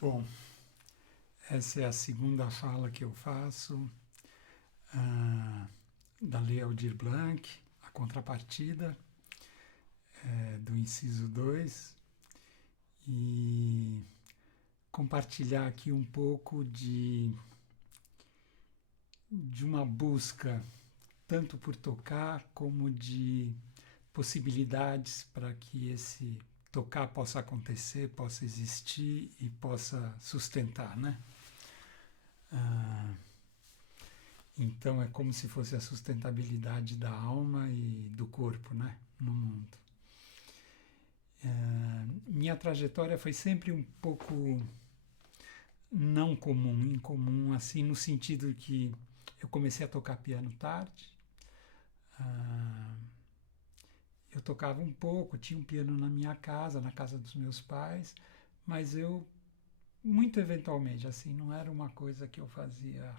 Bom, essa é a segunda fala que eu faço da Lei Aldir Blanc, a contrapartida do inciso 2, e compartilhar aqui um pouco de uma busca, tanto por tocar como de possibilidades para que esse tocar possa acontecer, possa existir e possa sustentar, né? Então é como se fosse a sustentabilidade da alma e do corpo, né? No mundo. Minha trajetória foi sempre um pouco não comum, incomum, assim, no sentido que eu comecei a tocar piano tarde. Eu tocava um pouco, tinha um piano na minha casa, na casa dos meus pais, mas eu, muito eventualmente, assim, não era uma coisa que eu fazia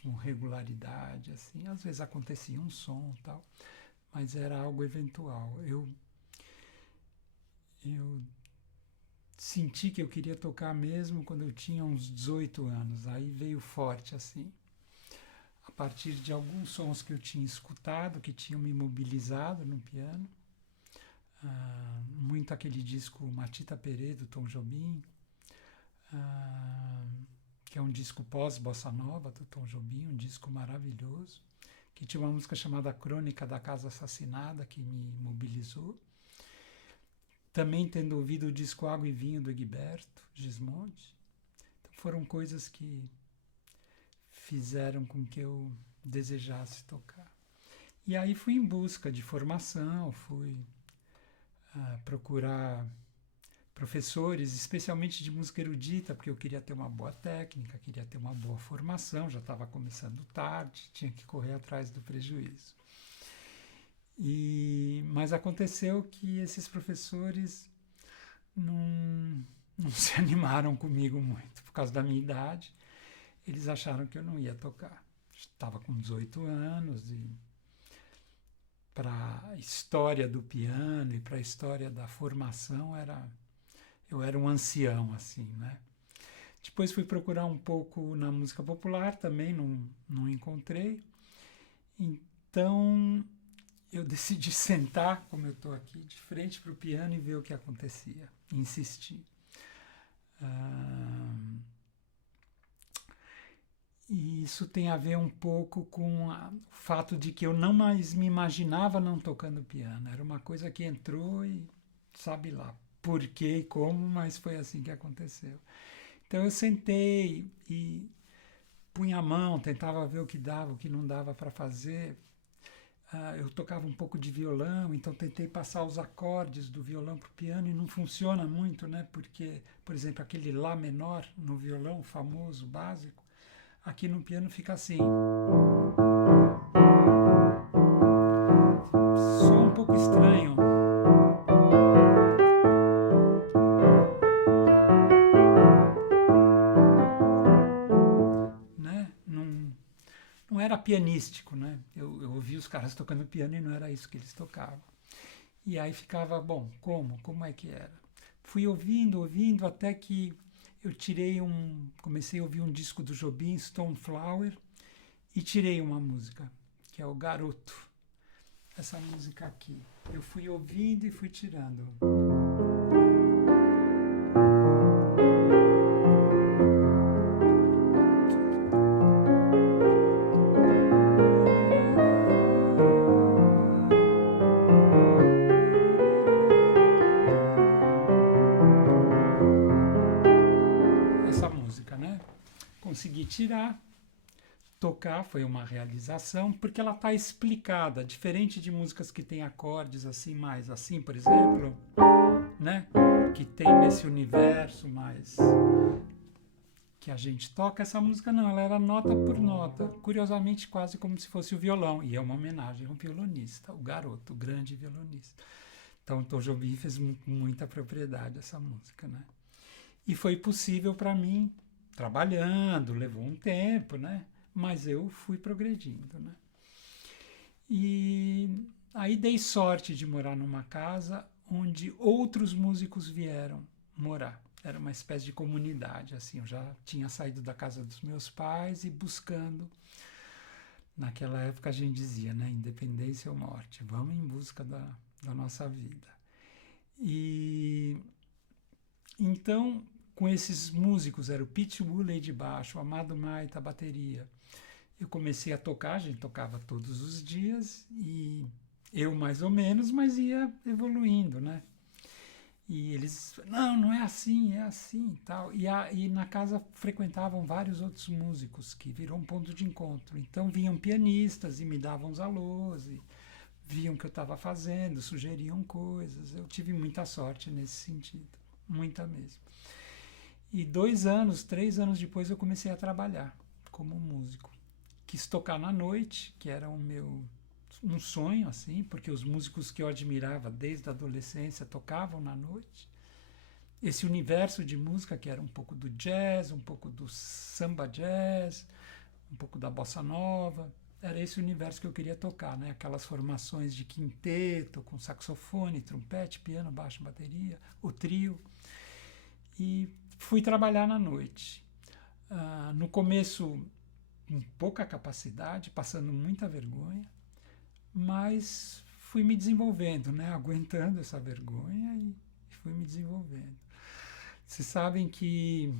com regularidade, assim, às vezes acontecia um som e tal, mas era algo eventual. Eu senti que eu queria tocar mesmo quando eu tinha uns 18 anos, aí veio forte, assim, a partir de alguns sons que eu tinha escutado, que tinham me mobilizado no piano, muito aquele disco Matita Perê, do Tom Jobim, que é um disco pós-bossa nova do Tom Jobim, um disco maravilhoso, que tinha uma música chamada Crônica da Casa Assassinada, que me mobilizou. Também tendo ouvido o disco Água e Vinho do Egberto Gismonti. Então foram coisas que fizeram com que eu desejasse tocar. E aí fui em busca de formação, fui procurar professores, especialmente de música erudita, porque eu queria ter uma boa técnica, queria ter uma boa formação, já estava começando tarde, tinha que correr atrás do prejuízo. Mas aconteceu que esses professores não se animaram comigo muito, por causa da minha idade. Eles acharam que eu não ia tocar. Estava com 18 anos e para a história do piano e para a história da formação eu era um ancião, assim, né? Depois fui procurar um pouco na música popular, também não encontrei. Então eu decidi sentar, como eu estou aqui, de frente para o piano e ver o que acontecia. Insistir. E isso tem a ver um pouco com o fato de que eu não mais me imaginava não tocando piano. Era uma coisa que entrou e sabe lá por quê e como, mas foi assim que aconteceu. Então eu sentei e punha a mão, tentava ver o que dava, o que não dava para fazer. Eu tocava um pouco de violão, então tentei passar os acordes do violão para o piano e não funciona muito, né? Porque, por exemplo, aquele Lá menor no violão, famoso, básico, aqui no piano fica assim. Soa um pouco estranho. Né? Não era pianístico, né? Eu ouvi os caras tocando piano e não era isso que eles tocavam. E aí ficava, bom, como é que era? Fui ouvindo, até que eu comecei a ouvir um disco do Jobim, Stone Flower, e tirei uma música, que é o Garoto. Essa música aqui. Eu fui ouvindo e fui tirando. Essa música, né? Consegui tirar. Tocar foi uma realização, porque ela está explicada, diferente de músicas que tem acordes assim, mais assim, por exemplo, né? Que tem nesse universo mais que a gente toca, essa música não, ela era nota por nota, curiosamente quase como se fosse o violão, e é uma homenagem ao violonista, o Garoto, o grande violonista. Então Tom Jobim fez com muita propriedade essa música, né? E foi possível para mim, trabalhando, levou um tempo, né? Mas eu fui progredindo, né? E aí dei sorte de morar numa casa onde outros músicos vieram morar. era uma espécie de comunidade, assim, eu já tinha saído da casa dos meus pais e buscando, naquela época a gente dizia, né, independência ou morte, vamos em busca da nossa vida. E então, com esses músicos, era o Pete Wooley de baixo, o Amado Maita bateria, eu comecei a tocar, a gente tocava todos os dias, e eu mais ou menos, mas ia evoluindo, né? E eles, não é assim, é assim, tal. E na casa frequentavam vários outros músicos, que virou um ponto de encontro. Então vinham pianistas e me davam os alôs, e viam o que eu estava fazendo, sugeriam coisas. Eu tive muita sorte nesse sentido, muita mesmo. E 2 anos, 3 anos depois eu comecei a trabalhar como músico. Quis tocar na noite, que era um sonho, assim, porque os músicos que eu admirava desde a adolescência tocavam na noite. Esse universo de música que era um pouco do jazz, um pouco do samba jazz, um pouco da bossa nova, era esse universo que eu queria tocar, né? Aquelas formações de quinteto, com saxofone, trompete, piano, baixo, bateria, o trio. E fui trabalhar na noite. No começo, com pouca capacidade, passando muita vergonha, mas fui me desenvolvendo, né? Aguentando essa vergonha e fui me desenvolvendo. Vocês sabem que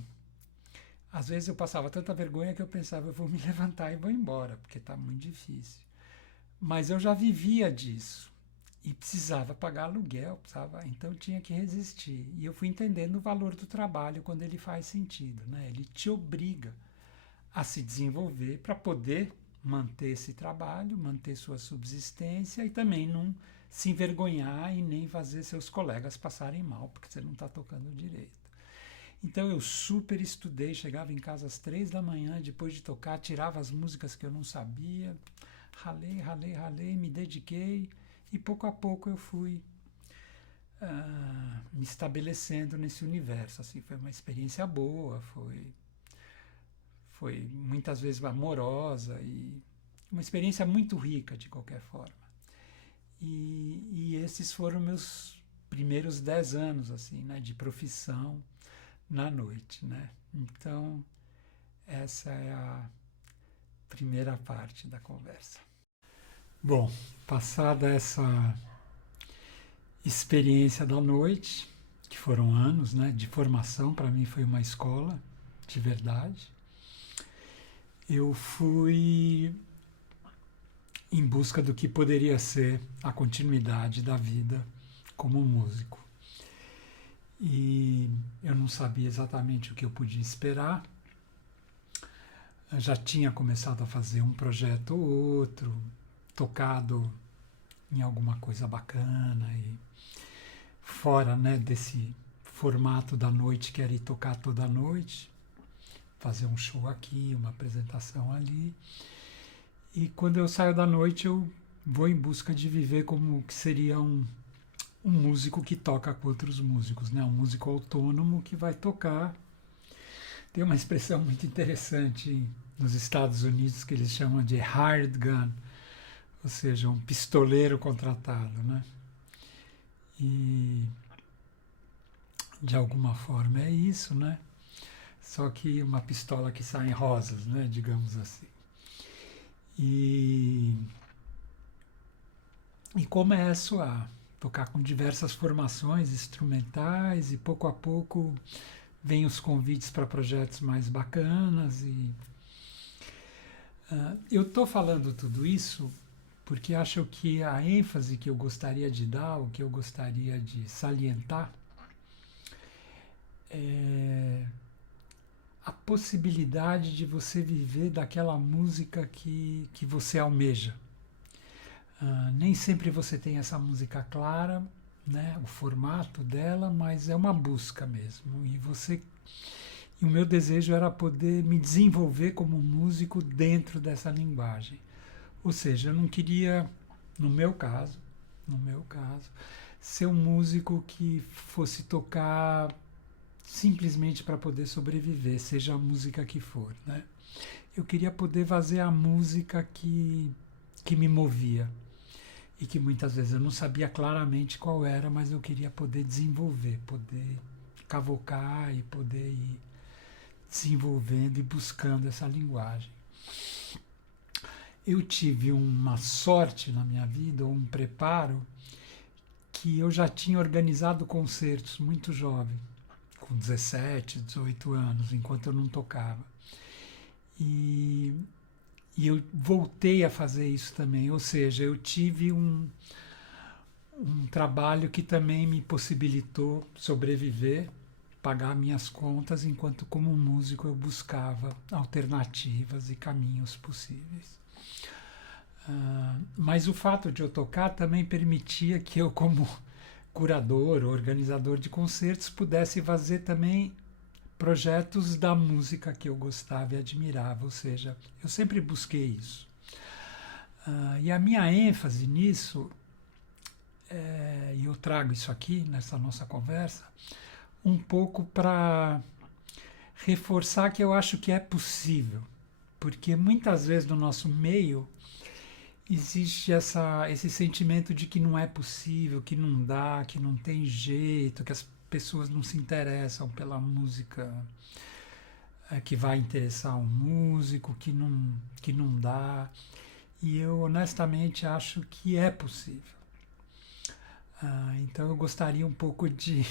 às vezes eu passava tanta vergonha que eu pensava, eu vou me levantar e vou embora, porque está muito difícil. Mas eu já vivia disso e precisava pagar aluguel, então tinha que resistir. E eu fui entendendo o valor do trabalho quando ele faz sentido, né? Ele te obriga a se desenvolver para poder manter esse trabalho, manter sua subsistência e também não se envergonhar e nem fazer seus colegas passarem mal, porque você não está tocando direito. Então eu super estudei, chegava em casa às 3 da manhã, depois de tocar, tirava as músicas que eu não sabia, ralei, me dediquei e pouco a pouco eu fui me estabelecendo nesse universo. Assim, foi uma experiência boa, foi muitas vezes amorosa e uma experiência muito rica de qualquer forma. E esses foram meus primeiros 10 anos assim, né, de profissão na noite, né? Então essa é a primeira parte da conversa. Bom, passada essa experiência da noite, que foram anos, né, de formação, para mim foi uma escola de verdade. Eu fui em busca do que poderia ser a continuidade da vida como músico. E eu não sabia exatamente o que eu podia esperar. Eu já tinha começado a fazer um projeto ou outro, tocado em alguma coisa bacana, e fora, né, desse formato da noite, que era ir tocar toda noite, fazer um show aqui, uma apresentação ali. E quando eu saio da noite, eu vou em busca de viver como que seria um músico que toca com outros músicos, né? Um músico autônomo que vai tocar. Tem uma expressão muito interessante nos Estados Unidos que eles chamam de hired gun, ou seja, um pistoleiro contratado, né? E de alguma forma é isso, né? Só que uma pistola que sai em rosas, né? Digamos assim. E começo a tocar com diversas formações instrumentais e pouco a pouco vem os convites para projetos mais bacanas. E eu estou falando tudo isso porque acho que a ênfase que eu gostaria de dar, o que eu gostaria de salientar, é a possibilidade de você viver daquela música que você almeja. Nem sempre você tem essa música clara, né, o formato dela, mas é uma busca mesmo. E o meu desejo era poder me desenvolver como músico dentro dessa linguagem. Ou seja, eu não queria, no meu caso, ser um músico que fosse tocar simplesmente para poder sobreviver, seja a música que for, né? Eu queria poder fazer a música que me movia e que muitas vezes eu não sabia claramente qual era, mas eu queria poder desenvolver, poder cavocar e poder ir desenvolvendo e buscando essa linguagem. Eu tive uma sorte na minha vida, ou um preparo, que eu já tinha organizado concertos muito jovem, com 17, 18 anos, enquanto eu não tocava. E eu voltei a fazer isso também, ou seja, eu tive um trabalho que também me possibilitou sobreviver, pagar minhas contas, enquanto como músico eu buscava alternativas e caminhos possíveis. Mas o fato de eu tocar também permitia que eu, como curador, organizador de concertos, pudesse fazer também projetos da música que eu gostava e admirava, ou seja, eu sempre busquei isso. E a minha ênfase nisso, e eu trago isso aqui nessa nossa conversa, um pouco para reforçar que eu acho que é possível, porque muitas vezes no nosso meio existe esse sentimento de que não é possível, que não dá, que não tem jeito, que as pessoas não se interessam pela música que vai interessar um músico, que não dá. E eu honestamente acho que é possível. Então eu gostaria um pouco de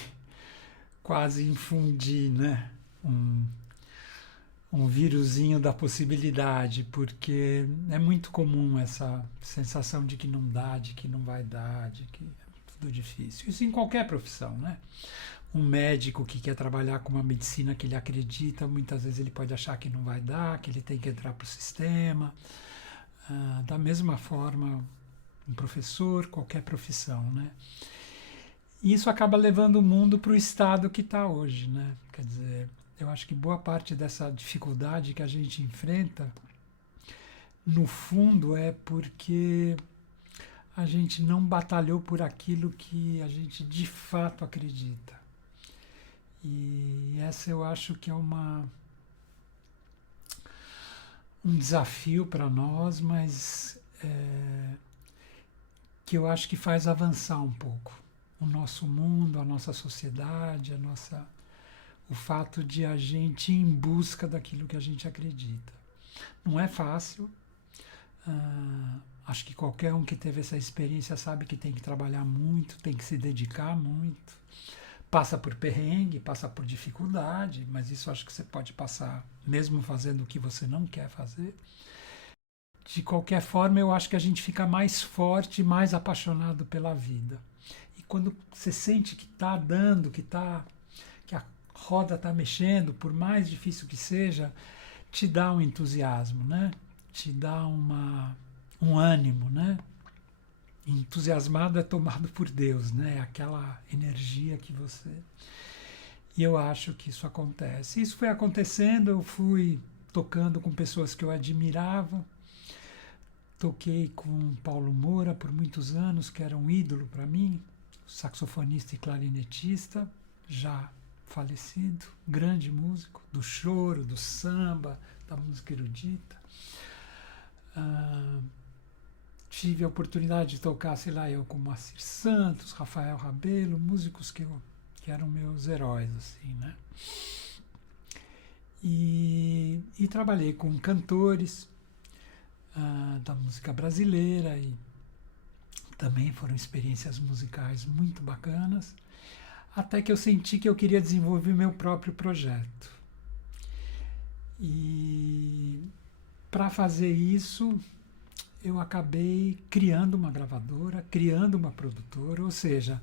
quase infundir, né, um vírusinho da possibilidade, porque é muito comum essa sensação de que não dá, de que não vai dar, de que é tudo difícil. Isso em qualquer profissão, né? Um médico que quer trabalhar com uma medicina que ele acredita, muitas vezes ele pode achar que não vai dar, que ele tem que entrar para o sistema. Da mesma forma, um professor, qualquer profissão, né? E isso acaba levando o mundo para o estado que está hoje, né? Quer dizer, eu acho que boa parte dessa dificuldade que a gente enfrenta, no fundo, é porque a gente não batalhou por aquilo que a gente de fato acredita. E essa eu acho que é um desafio para nós, mas que eu acho que faz avançar um pouco o nosso mundo, a nossa sociedade, o fato de a gente ir em busca daquilo que a gente acredita. Não é fácil. Acho que qualquer um que teve essa experiência sabe que tem que trabalhar muito, tem que se dedicar muito. Passa por perrengue, passa por dificuldade, mas isso acho que você pode passar mesmo fazendo o que você não quer fazer. De qualquer forma, eu acho que a gente fica mais forte, mais apaixonado pela vida. E quando você sente que está dando, que a roda está mexendo, por mais difícil que seja, te dá um entusiasmo, né? Te dá um ânimo, né? Entusiasmado é tomado por Deus, né? Aquela energia que você... E eu acho que isso acontece. Isso foi acontecendo, eu fui tocando com pessoas que eu admirava. Toquei com Paulo Moura por muitos anos, que era um ídolo para mim, saxofonista e clarinetista, já falecido, grande músico, do choro, do samba, da música erudita. Tive a oportunidade de tocar, sei lá, eu com Moacir Santos, Rafael Rabelo, músicos que eram meus heróis, assim, né? E trabalhei com cantores da música brasileira e também foram experiências musicais muito bacanas, até que eu senti que eu queria desenvolver meu próprio projeto. E para fazer isso, eu acabei criando uma gravadora, criando uma produtora, ou seja,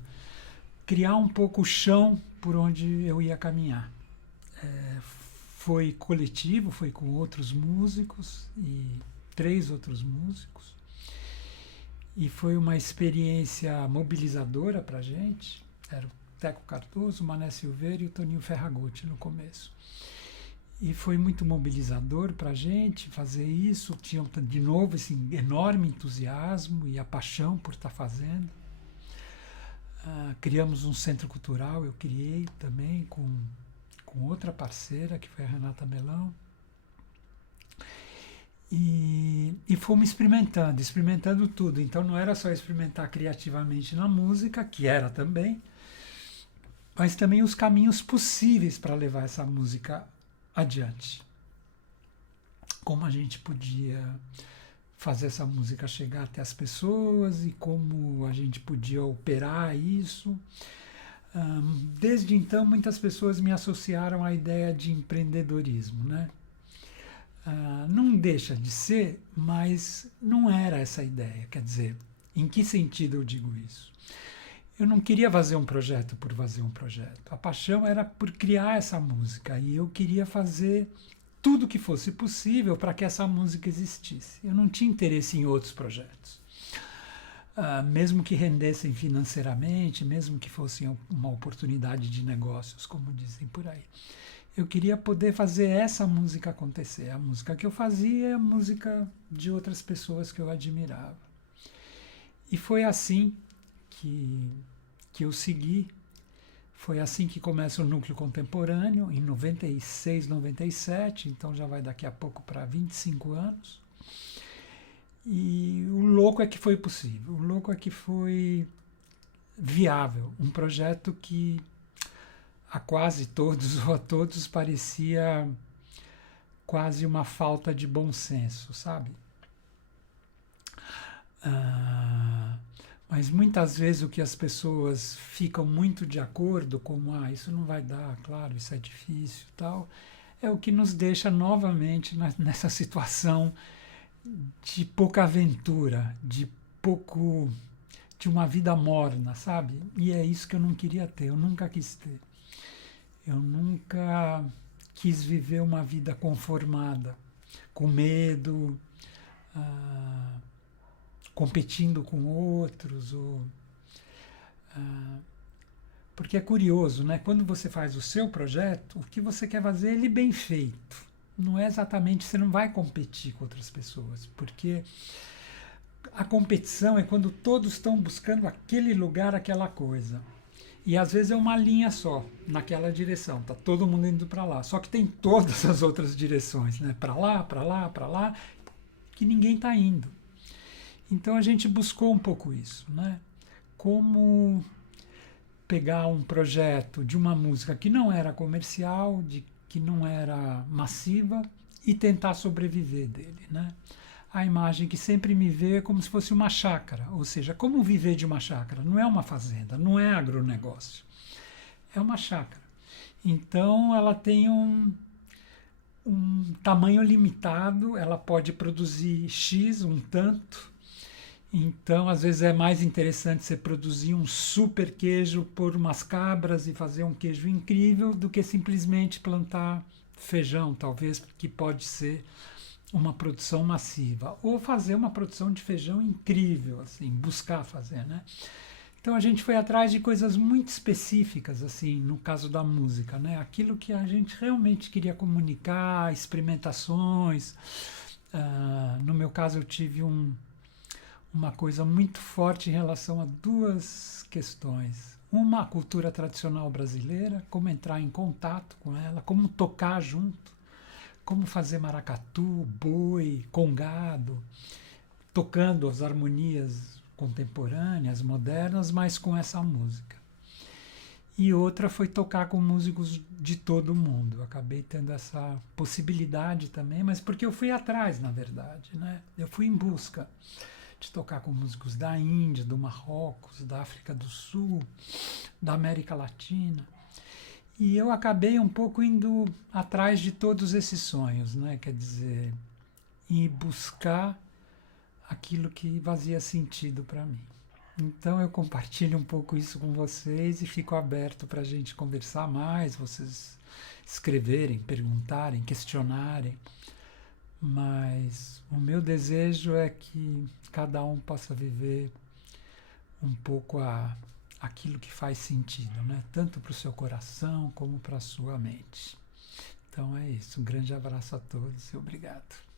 criar um pouco o chão por onde eu ia caminhar. Foi coletivo, foi com outros músicos, e 3 outros músicos, e foi uma experiência mobilizadora para a gente. Era o Teco Cardoso, o Mané Silveira e o Toninho Ferragutti no começo. E foi muito mobilizador para a gente fazer isso. Tinha de novo esse enorme entusiasmo e a paixão por estar fazendo. Criamos um centro cultural, eu criei também com outra parceira, que foi a Renata Melão. E fomos experimentando tudo. Então não era só experimentar criativamente na música, que era também, mas também os caminhos possíveis para levar essa música adiante. Como a gente podia fazer essa música chegar até as pessoas e como a gente podia operar isso. Desde então, muitas pessoas me associaram à ideia de empreendedorismo, né? Não deixa de ser, mas não era essa a ideia. Quer dizer, em que sentido eu digo isso? Eu não queria fazer um projeto por fazer um projeto. A paixão era por criar essa música e eu queria fazer tudo que fosse possível para que essa música existisse. Eu não tinha interesse em outros projetos. Mesmo que rendessem financeiramente, mesmo que fossem uma oportunidade de negócios, como dizem por aí. Eu queria poder fazer essa música acontecer. A música que eu fazia é a música de outras pessoas que eu admirava. E foi assim que eu segui. Foi assim que começa o Núcleo Contemporâneo, em 96, 97, então já vai daqui a pouco para 25 anos. E o louco é que foi possível, o louco é que foi viável, um projeto que a quase todos ou a todos parecia quase uma falta de bom senso, sabe? Mas muitas vezes o que as pessoas ficam muito de acordo, como isso não vai dar, claro, isso é difícil e tal, é o que nos deixa novamente nessa situação de pouca aventura, de uma vida morna, sabe? E é isso que eu não queria ter, eu nunca quis ter. Eu nunca quis viver uma vida conformada, com medo, competindo com outros. Porque é curioso, né? Quando você faz o seu projeto, o que você quer fazer é ele bem feito. Não é exatamente, você não vai competir com outras pessoas, porque a competição é quando todos estão buscando aquele lugar, aquela coisa. E às vezes é uma linha só, naquela direção, tá todo mundo indo para lá. Só que tem todas as outras direções, né? Para lá, para lá, para lá, que ninguém está indo. Então a gente buscou um pouco isso, né? Como pegar um projeto de uma música que não era comercial, que não era massiva, e tentar sobreviver dele, né? A imagem que sempre me vê é como se fosse uma chácara, ou seja, como viver de uma chácara? Não é uma fazenda, não é agronegócio, é uma chácara. Então ela tem um tamanho limitado, ela pode produzir X, um tanto. Então, às vezes é mais interessante você produzir um super queijo por umas cabras e fazer um queijo incrível do que simplesmente plantar feijão, talvez, que pode ser uma produção massiva. Ou fazer uma produção de feijão incrível, assim, buscar fazer, né? Então a gente foi atrás de coisas muito específicas, assim, no caso da música, né? Aquilo que a gente realmente queria comunicar, experimentações. No meu caso eu tive uma coisa muito forte em relação a duas questões. Uma, a cultura tradicional brasileira, como entrar em contato com ela, como tocar junto, como fazer maracatu, boi, congado, tocando as harmonias contemporâneas, modernas, mas com essa música. E outra foi tocar com músicos de todo o mundo. Eu acabei tendo essa possibilidade também, mas porque eu fui atrás, na verdade, né? Eu fui em busca de tocar com músicos da Índia, do Marrocos, da África do Sul, da América Latina. E eu acabei um pouco indo atrás de todos esses sonhos, né? Quer dizer, ir buscar aquilo que fazia sentido para mim. Então eu compartilho um pouco isso com vocês e fico aberto para a gente conversar mais, vocês escreverem, perguntarem, questionarem. Mas o meu desejo é que cada um possa viver um pouco aquilo que faz sentido, né? Tanto para o seu coração como para a sua mente. Então é isso. Um grande abraço a todos e obrigado.